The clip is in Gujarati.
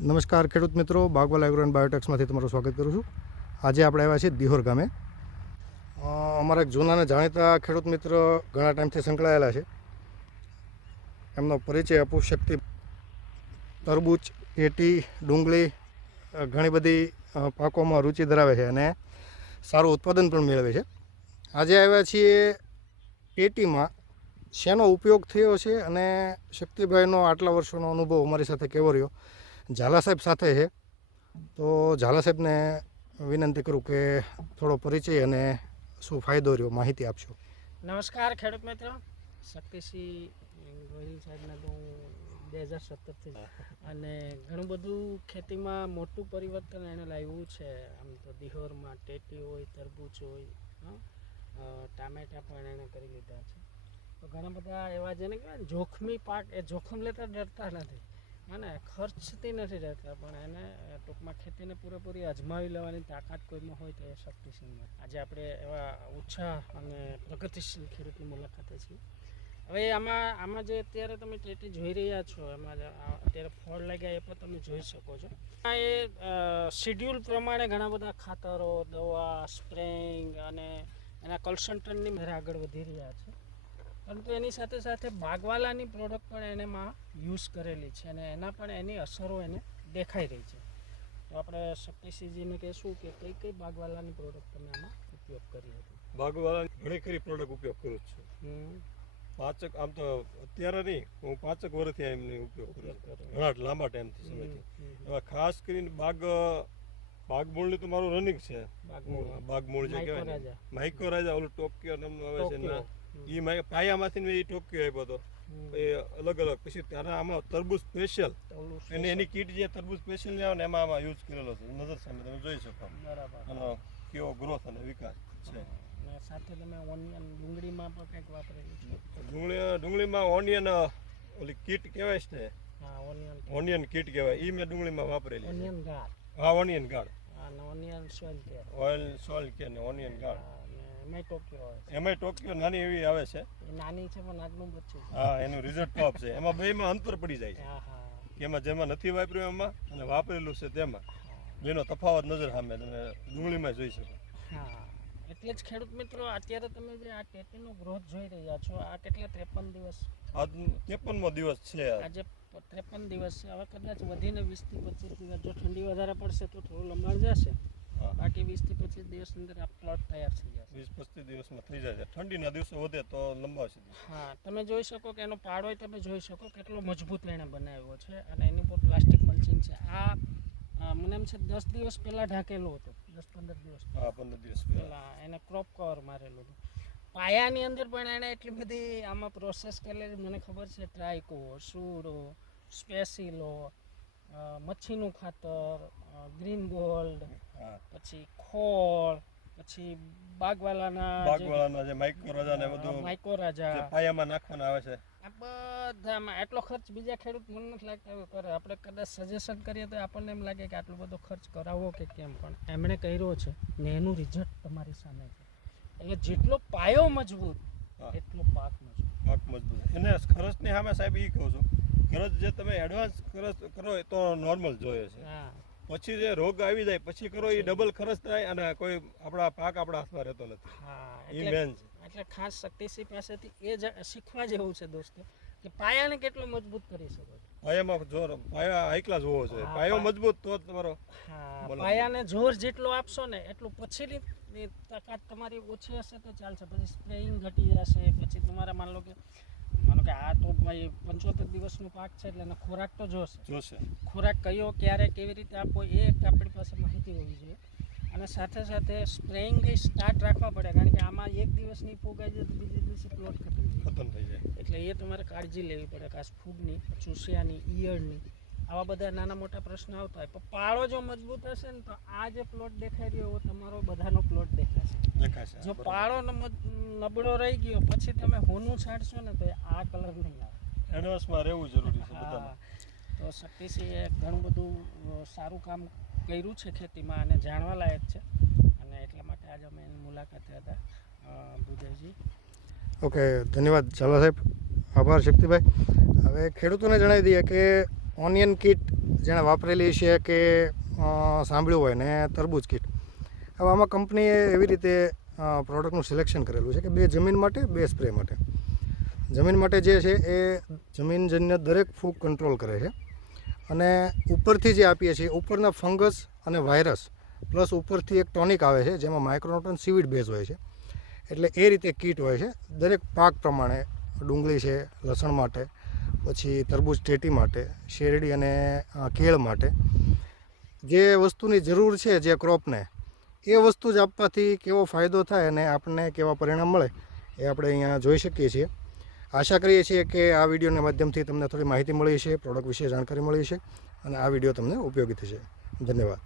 નમસ્કાર ખેડૂત મિત્રો, બાગવાલ એગ્રો એન્ડ બાયોટેક્સમાંથી તમારું સ્વાગત કરું છું. આજે આપણે આવ્યા છીએ દિહોર ગામે. અમારા એક જૂના અને જાણીતા ખેડૂત મિત્ર ઘણા ટાઈમથી સંકળાયેલા છે. એમનો પરિચય આપું. શક્તિ તરબૂચ, એટી, ડુંગળી ઘણી બધી પાકોમાં રુચિ ધરાવે છે અને સારું ઉત્પાદન પણ મેળવે છે. આજે આવ્યા છીએ એટીમાં શેનો ઉપયોગ થયો છે અને શક્તિભાઈનો આટલા વર્ષોનો અનુભવ અમારી સાથે કેવો રહ્યો, ઝાલા સાહેબ સાથે છે. તો ઝાલા સાહેબને વિનંતી કરું કે થોડો પરિચય અને શું ફાયદો રહ્યો માહિતી આપશો. નમસ્કાર ખેડૂત મિત્રો, શક્તિસિંહ ગોહિલ સાહેબને તો હું 2017થી અને ઘણું બધું ખેતીમાં મોટું પરિવર્તન એણે લાવ્યું છે. આમ તો દિહોરમાં ટેટી હોય, તરબૂચ હોય, ટામેટા પણ એણે કરી લીધા છે. તો ઘણા બધા એવા જેને કહેવાય જોખમી પાક, એ જોખમ લેતા ડરતા નથી અને ખર્ચથી નથી રહેતા, પણ એને ટૂંકમાં ખેતીને પૂરેપૂરી અજમાવી લેવાની તાકાત કોઈમાં હોય તો એ શક્તિસિંહમાં. આજે આપણે એવા ઉત્સાહ અને પ્રગતિશીલ ખેડૂતની મુલાકાતે છીએ. હવે આમાં જે અત્યારે તમે ટેટી જોઈ રહ્યા છો, એમાં અત્યારે ફળ લાગ્યા એ પણ તમે જોઈ શકો છો. એ શિડ્યુલ પ્રમાણે ઘણા બધા ખાતરો, દવા, સ્પ્રેઇંગ અને એના કન્સલ્ટન્ટની મેરે આગળ વધી રહ્યા છે. પરંતુ એની સાથે સાથે બાગવાલાની પ્રોડક્ટ પણ એનેમાં યુઝ કરેલી છે અને એના પણ એની અસરો એને દેખાઈ રહી છે. તો આપણે શક્તિસિંહજીને કહીશું કે કઈ કઈ બાગવાલાની પ્રોડક્ટ તમે આમાં ઉપયોગ કરી હતી. બાગવાલાની ઘણી ખરી પ્રોડક્ટ ઉપયોગ કરું છું. પાંચક આમ તો અત્યારે નહીં, હું 5 વર્ષથી એમની ઉપયોગ કરું છું, ઘણા લાંબા ટાઈમથી સમયથી. એમાં ખાસ કરીને બાગમૂળની તો મારું રનિંગ છે. બાગમૂળ જે કહેવાય માઇકો રાજા, ઓલું ટોક્યો નામનું આવે છે ને, એ પાયામાંથી એ ટોક્યો આપ્યો હતો. એ અલગ અલગ પછી ત્યારે આમાં તરબૂચ સ્પેશિયલ એની કીટ જે તરબૂચ સ્પેશિયલ આવે ને એમાં આમાં યુઝ કરેલો છે. નજર સામે તમે જોઈ શકો એનો કેવો ગ્રોથ અને વિકાસ છે. સાથે તમે ઓનિયન, ડુંગળીમાં પણ કંઈક વાપરેલું છે. ડુંગળીમાં ઓનિયન ઓલી કીટ કહેવાય છે ને, ઓનિયન કીટ કહેવાય, એ મેં ડુંગળીમાં વાપરેલી. ઓનિયન ગાળ. હા, ઓનિયન ગાળ અને onion soil care. Soil care ને ઓનિયન ગાળ. એમાંય ટોક્યો નાની એવી આવે છે. એ નાની છે પણ નાનું બચ્ચું છે. હા, એનું રિઝલ્ટ ટોપ છે. એમાં બેમાં અંતર પડી જાય છે કે એમાં જેમાં નથી વાપર્યું એમાં અને વાપરેલું છે તેમાં બેનો તફાવત નજર સામે તમે ડુંગળીમાં જોઈ શકો. હા, એટલે જ ખેડૂત મિત્રો અત્યારે તમે જે આ ટેટીનો ગ્રોથ જોઈ રહ્યા છો, આ કેટલા 53 દિવસ? આજ 53મો દિવસ છે. આજે 53 દિવસ છે. હવે કદાચ વધીને 20 થી 25 દિવસ, જો ઠંડી વધારે પડશે તો થોડું લંબાણ જશે. બાકી 20 થી 25 દિવસ અંદર આ પ્લોટ તૈયાર થઈ જશે. 20-25 દિવસમાં થઈ જાય. ઠંડીના દિવસો વધે તો લંબાવશે. હા, તમે જોઈ શકો કે એનો પાડો તમે જોઈ શકો કેટલો મજબૂત એને બનાવ્યો છે અને એની પર પ્લાસ્ટિક મલ્ચિંગ છે. આ મને એમ છે 10 દિવસ પહેલાં ઢાંકેલો હતો, 10-15 દિવસ. હા, 15 દિવસ પહેલાં એને ક્રોપ કવર મારેલું હતું. પાયાની અંદર પણ એણે એટલી બધી આમાં પ્રોસેસ કરેલી, મને ખબર છે. ટ્રાયકો, સૂડો, સ્પેસિલો, મચ્છીનું ખાતર, ગ્રીન ગોલ્ડ, પછી ખોળ, પછી બાગવાલાના જે માઇકો રાજા ને બધું માઇકો રાજા પાયામાં નાખવાના આવે છે. આ બધામાં એટલો ખર્ચ બીજા ખેડૂત મને નથી લાગતા એવું કરે. આપણે કદાચ સજેશન કરીએ તો આપણને એમ લાગે કે આટલો બધો ખર્ચ કરાવવો કે કેમ, પણ એમણે કર્યો છે ને એનું રિઝલ્ટ તમારી સામે છે. એટલે જેટલો પાયો મજબૂત એટલો પાક મજબૂત. એને ખર્ચની સામે સાહેબ એ કહું છું, ખર્ચ જે તમે એડવાન્સ ખર્ચ કરો એ તો નોર્મલ જોઈએ છે. પછી જે રોગ આવી જાય પછી કરો એ ડબલ ખર્ચ થાય અને કોઈ પાક આપણા હાથમાં રહેતો નથી. એ મેન છે. એટલે ખાસ શક્તિસિંહ પાસેથી એ જ શીખવા જેવું છે દોસ્તો, કે પાયાને કેટલો મજબૂત કરી શકો છો. પાયામાં જોર, પાયા હાઈ ક્લાસ હોવો જોઈએ. પાયો મજબૂત તો તમારો. પાયાને જોર જેટલો આપશો ને એટલું પછીની તાકાત તમારી ઓછી હશે તો ચાલશે. પછી સ્પ્રેઇંગ ઘટી જશે. પછી તમારે માનો કે આ તો ભાઈ 75 દિવસનો પાક છે એટલે એનો ખોરાક તો જોશે. ખોરાક કયો, ક્યારે, કેવી રીતે આપવો એ એક આપણી પાસે માહિતી હોવી જોઈએ. અને સાથે સાથે સ્પ્રેઇંગ સ્ટાર્ટ રાખવા પડે, કારણ કે આમાં એક દિવસની ફૂગ આવી જાય તો બીજે દિવસે પ્લોટ ખતમ થઈ જાય. એટલે એ તમારે કાળજી લેવી પડે, ખાસ ફૂગની, ચૂસિયાની, ઈયળની, આવા બધા નાના મોટા પ્રશ્નો આવતા હોય. પણ પાળો જો મજબૂત હશે ને તો આ જે પ્લોટ દેખાઈ રહ્યો એવો તમારો બધાનો પ્લોટ દેખાશે. જો પાળો નબળો રહી ગયો પછી તમે હોનું છાંટશો ને તો આ કલર નહીં આવે. એડવાન્સમાં રહેવું જરૂરી છે બધામાં. તો શક્તિસિંહે ઘણું બધું સારું કામ કર્યું છે ખેતીમાં અને જાણવા લાયક છે, અને એટલા માટે આજે અમે એની મુલાકાતે હતા ભુદેવજી. ઓકે, ધન્યવાદ ઝાલા સાહેબ. આભાર શક્તિભાઈ. હવે ખેડૂતોને જણાવી દઈએ કે ઓનિયન કીટ જેણે વાપરેલી છે કે સાંભળ્યું હોય ને તરબૂચ કીટ. હવે આમાં કંપનીએ એવી રીતે પ્રોડક્ટનું સિલેક્શન કરેલું છે કે 2 જમીન માટે 2 સ્પ્રે માટે. જમીન માટે જે છે એ જમીનજન્ય દરેક ફૂગ કંટ્રોલ કરે છે અને ઉપરથી જે આપીએ છીએ ઉપરના ફંગસ અને વાયરસ પ્લસ ઉપરથી એક ટોનિક આવે છે જેમાં માઇક્રોન્યુટ્રન સીવીડ બેઝ હોય છે. એટલે એ રીતે કીટ હોય છે દરેક પાક પ્રમાણે. ડુંગળી છે લસણ માટે, પછી તરબૂચ ટેટી માટે, શેરડી અને કેળ માટે જે વસ્તુની જરૂર છે જે ક્રોપને એ વસ્તુ જ આપવાથી કેવો ફાયદો થાય અને આપણને કેવા પરિણામ મળે એ આપણે અહીંયા જોઈ શકીએ છીએ. આશા કરીએ છીએ કે આ વિડીયોના માધ્યમથી તમને થોડી માહિતી મળી છે, પ્રોડક્ટ વિશે જાણકારી મળી છે અને આ વિડીયો તમને ઉપયોગી થશે. ધન્યવાદ.